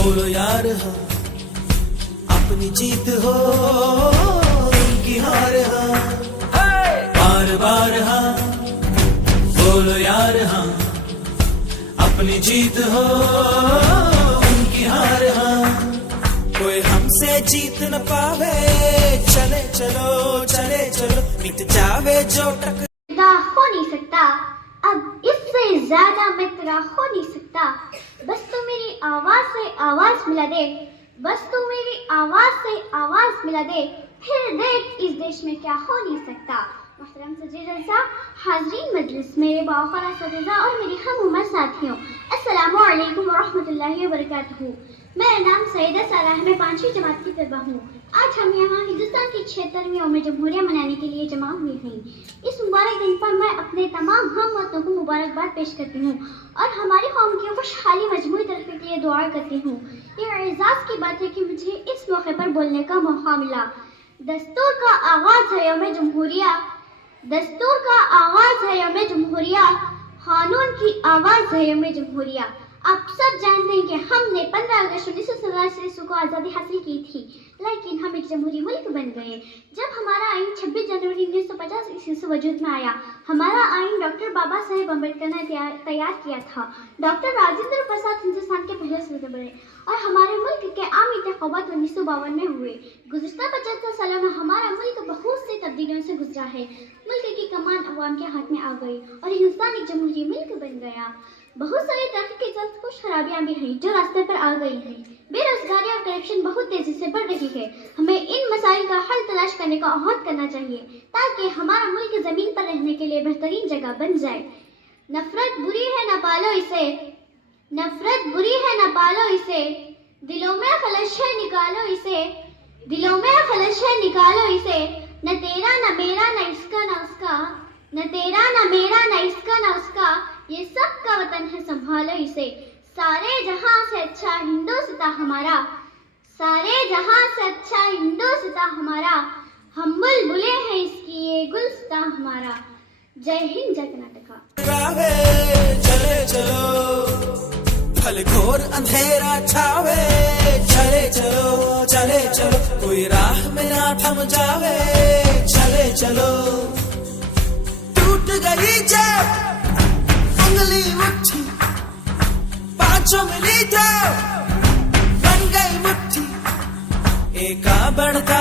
बोलो यार हाँ, अपनी जीत हो उनकी हार हाँ, बार बार हाँ, बोलो यार हाँ, अपनी जीत हो उनकी हार हाँ, कोई हमसे जीत न पावे, चले चलो चले चलो, मिट जावे जो टक हो नहीं सकता, अब इससे ज्यादा मैं तेरा हो नहीं सकता, बस तू मेरी आवाज से आवाज मिला दे, बस तू मेरी आवाज से आवाज मिला दे, फिर देख इस देश में क्या हो नहीं सकता। मोहतरम सदर रज़ा, हाज़रीन मजलिस, मेरे बावक़ार असतिज़ा और मेरे हम उम्र साथियों, अस्सलामु अलैकुम वरहमतुल्लाहि वबरकातुहू। मेरा नाम सईदा सारा है, मैं 5वीं जमात की तलबा हूँ। आज हम यहाँ हिंदुस्तान की 76वीं यौम जमहूरिया मनाने के लिए जमा हुए हैं। इस मुबारक दिन पर मैं अपने तमाम हम वतनों को मुबारकबाद पेश करती हूँ और हमारी कौम की खुशहाली मजमूई तरक्की के लिए दुआ करती हूँ। ये एजाज़ की बात है कि मुझे इस मौके पर बोलने का मौका मिला। दस्तूर का आगाज़ है यौम जमहूरिया, दस्तूर का आगाज़ है यौम जमहूरिया, कानून की आवाज़ है यौम जमहूरिया। आप सब जानते हैं कि हमने 15 अगस्त 1947 को आज़ादी हासिल की थी, लेकिन हम एक जमहूरी मुल्क बन गए जब हमारा आइन 26 जनवरी 1950 ईस्वी से वजूद में आया। हमारा आइन डॉक्टर बाबा साहेब अम्बेडकर ने तैयार किया था। डॉक्टर राजेंद्र प्रसाद हिंदुस्तान के पहले सदर बने और हमारे मुल्क के आम इंतखाबात 1952 में हुए। गुज़िश्ता 75 सालों में हमारा मुल्क बहुत सी तब्दीलियों से गुजरा है। मुल्क की कमान अवाम के हाथ में आ गई और हिंदुस्तान एक जमहूरी मुल्क बन गया। बहुत सारी तरक्की के साथ कुछ खराबियां भी हैं जो रास्ते पर आ गई हैं। बेरोजगारी और करप्शन बहुत तेजी से बढ़ रही है। हमें इन मसाइल का हल तलाश करने का अहद करना चाहिए ताकि हमारा मुल्क जमीन पर रहने के लिए बेहतरीन जगह बन जाए। नफरत बुरी है न पालो इसे, नफरत बुरी है न पालो इसे, दिलों में खलश है निकालो इसे, दिलों में खलश है निकालो इसे, न तेरा न मेरा न इसका न उसका, न तेरा न मेरा न इसका न उसका, ये सब का वतन है संभालो इसे। सारे जहां से अच्छा हिंदुस्ता हमारा, सारे जहां से अच्छा हिंदुस्ता हमारा, हम बुलबुले हैं इसकी ये गुलस्ता हमारा। जय हिंद, जय कर्नाटका। चले चलो, भले घोर अंधेरा छावे, चले चलो चले चलो, कोई राह में ना थम जावे, चले चलो। टूट गई जब उंगली मुट्ठी, पांचों मिली तो बन गई मुट्ठी, एका बढ़ता